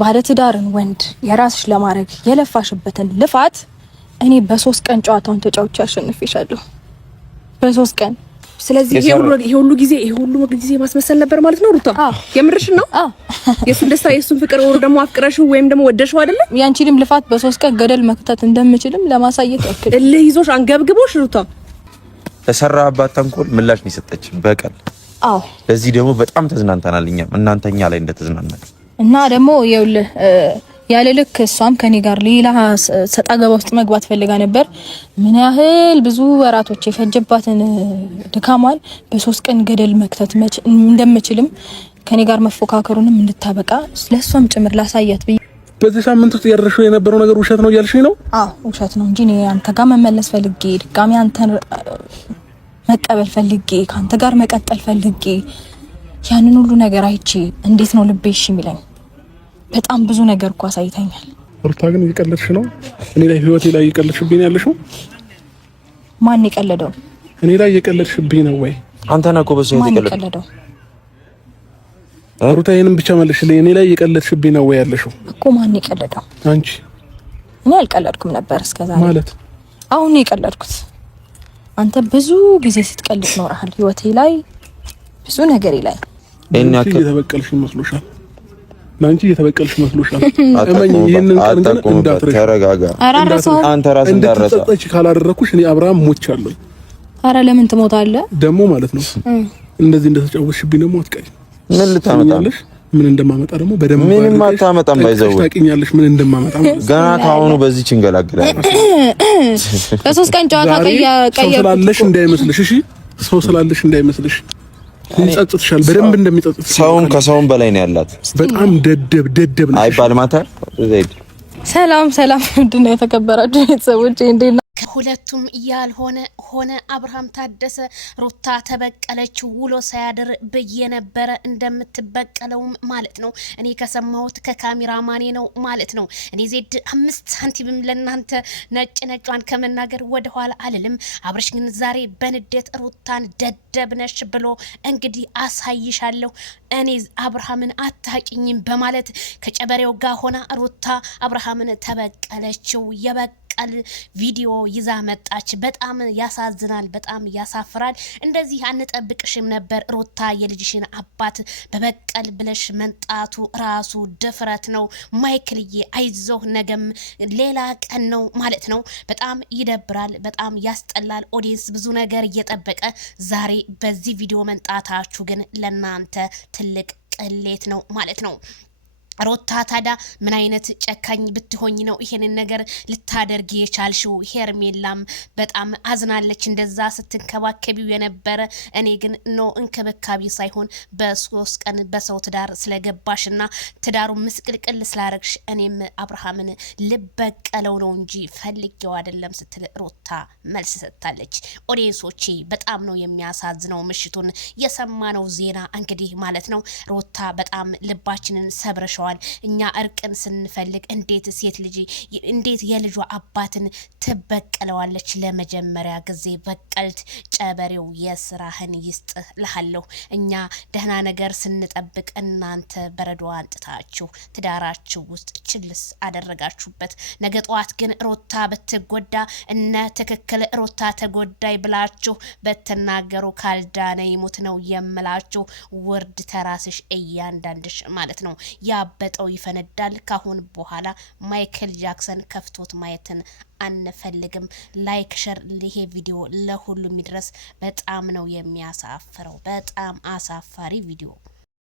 ባለ ትዳርን ወንድ የራስሽ ለማድረግ የለፋሽበትን ልፋት እኔ በ3 ቀን ጨዋታውን ተጫውቼ አሸንፌሻለሁ። በ3 ቀን። ስለዚህ ይሄ ሁሉ ጊዜ ማስመሰል ነበር ማለት ነው ሩታ? የምርሽ ነው? የሱን ደስታ የሱን ፍቅር ወሩ ደግሞ አፍቅረሽው ወይም ደግሞ ወደሽው አይደለ? ያንቺንም ልፋት በ3 ቀን ገደል መክተት እንደምችልም ለማሳየት ያክል ለይዞሽ አንገብግቦሽ ሩታ ለሰራህባት ተንኮል ምላሽ ነው የሰጠች በቀል። ለዚህ ደግሞ በጣም ተዝናንተናል እኛም እናንተኛ ላይ እንደተዝናናል እና ደግሞ ይኸውልህ ያለ ልክ እሷም ከኔ ጋር ሌላ ሰጣ ገባ ውስጥ መግባት ፈልጋ ነበር። ምን ያህል ብዙ ወራቶች የፈጀባትን ድካሟን በ3 ቀን ገደል መክተት እንደምችልም ከኔ ጋር መፎካከሩንም እንድታበቃ ለሷም ጭምር ላሳያት ብዬ በዚህ ሳምንት ውስጥ ያረሽው የነበረው ነገር ውሸት ነው እያልሽኝ ነው? አዎ ውሸት ነው እንጂ እኔ አንተ ጋር መመለስ ፈልጌ ድጋሚ አንተን መቀበል ፈልጌ ካንተ ጋር መቀጠል ፈልጌ ያንን ሁሉ ነገር አይቼ እንዴት ነው ልቤሽ የሚለኝ? በጣም ብዙ ነገር እኮ አሳይተኛል። ሩታ ግን እየቀለድሽ ነው። እኔ ላይ ህይወቴ ላይ እየቀለድሽብኝ ነው ያለሽው። ማን የቀለደው? እኔ ላይ እየቀለድሽብኝ ነው ወይ? አንተ ነህ እኮ በሱ የቀለደው። ሩታ ይሄንን ብቻ መልሽልኝ። እኔ ላይ እየቀለድሽብኝ ነው ወይ ያለሽው? እኮ ማን የቀለደው? አንቺ። እኔ አልቀለድኩም ነበር እስከዛሬ። ማለት አሁን ነው የቀለድኩት። አንተ ብዙ ጊዜ ስትቀልድ ኖርሃል ህይወቴ ላይ ብዙ ነገር ላይ እየተበቀልሽ መስሎሻል። ላንቺ እየተበቀልሽ መስሎሻል። እመኝ ይሄንን ቀን ግን እንዳትረሽ። ተረጋጋ። አንተ ራስህ እንዳረሳ እንድትጸጸች ካላደረኩሽ እኔ አብርሃም ሞቻለሁ። አረ ለምን ትሞታለህ ደግሞ ማለት ነው? እንደዚህ እንደተጫወትሽብኝ ደግሞ አትቀሪ። ምን ልታመጣለሽ? ምን እንደማመጣ ደግሞ በደንብ ምንም አታመጣም። ባይዘው ታውቂኛለሽ ምን እንደማመጣ ማለት ገና ካሁኑ በዚህ ችንገላግላለሁ። በ3 ቀን ጨዋታ ቀየርኩ ስላለሽ እንዳይመስልሽ። እሺ ሰው ስላለሽ እንዳይመስልሽ። ይጸጽትሻል በደንብ እንደሚጸጽት። ሰውም ከሰውም በላይ ነው ያላት። በጣም ደደብ ነው አይባልም። አንተ ዘይድ ሰላም እንዴት የተከበራችሁ ቤተሰቦቼ እንዴት ሁለቱም ያልሆነ ሆነ። አብርሃም ታደሰ ሩታ ተበቀለችው ውሎ ሳያድር በየነበረ እንደምትበቀለውም ማለት ነው። እኔ ከሰማሁት ከካሜራማኔ ነው ማለት ነው። እኔ ዜድ 5 ሳንቲምም ለናንተ ነጯን ከመናገር ወደ ኋላ አልልም። አብርሽ ግን ዛሬ በንዴት ሩታን ደደብነሽ ብሎ እንግዲህ አሳይሻለሁ እኔ አብርሃምን አታቂኝም በማለት ከጨበሬው ጋር ሆና ሩታ አብርሃምን ተበቀለችው። የበቀል ቪዲዮ ይዛ መጣች። በጣም ያሳዝናል፣ በጣም ያሳፍራል። እንደዚህ አንጠብቅሽም ነበር ሩታ። የልጅሽን አባት በበቀል ብለሽ መንጣቱ ራሱ ድፍረት ነው። ማይክልዬ አይዞህ፣ ነገም ሌላ ቀን ነው ማለት ነው። በጣም ይደብራል፣ በጣም ያስጠላል። ኦዲየንስ ብዙ ነገር እየጠበቀ ዛሬ በዚህ ቪዲዮ መንጣታችሁ ግን ለናንተ ትልቅ ቅሌት ነው ማለት ነው። ሩታ ታዳ ምን አይነት ጨካኝ ብትሆኝ ነው ይሄንን ነገር ልታደርጊ የቻልሽው? ሄርሜላም በጣም አዝናለች እንደዛ ስትንከባከቢው የነበረ። እኔ ግን ኖ እንክብካቤ ሳይሆን በ3 ቀን በሰው ትዳር ስለገባሽና ትዳሩ ምስቅልቅል ስላረግሽ እኔም አብርሃምን ልበቀለው ነው እንጂ ፈልጌው አይደለም ስትል ሩታ መልስ ሰጥታለች። ኦዲየንሶቼ በጣም ነው የሚያሳዝነው። ምሽቱን የሰማነው ዜና እንግዲህ ማለት ነው ሩታ በጣም ልባችንን ሰብረሽ እኛ እርቅን ስንፈልግ እንዴት የልጇ አባትን ትበቀለዋለች? ለመጀመሪያ ጊዜ በቀልት ጨበሬው የስራህን ይስጥህ ልሃለሁ። እኛ ደህና ነገር ስንጠብቅ እናንተ በረዶ አንጥታችሁ ትዳራችሁ ውስጥ ችልስ አደረጋችሁበት። ነገ ጠዋት ግን ሩታ ብትጎዳ እነ ትክክል ሩታ ተጎዳይ ብላችሁ በተናገሩ ካልዳነ ይሙት ነው የምላችሁ። ውርድ ተራስሽ እያንዳንድሽ ማለት ነው። በጠው ይፈነዳል። ካሁን በኋላ ማይክል ጃክሰን ከፍቶት ማየትን አንፈልግም። ላይክ ሸር ይሄ ቪዲዮ ለሁሉም ይድረስ። በጣም ነው የሚያሳፍረው። በጣም አሳፋሪ ቪዲዮ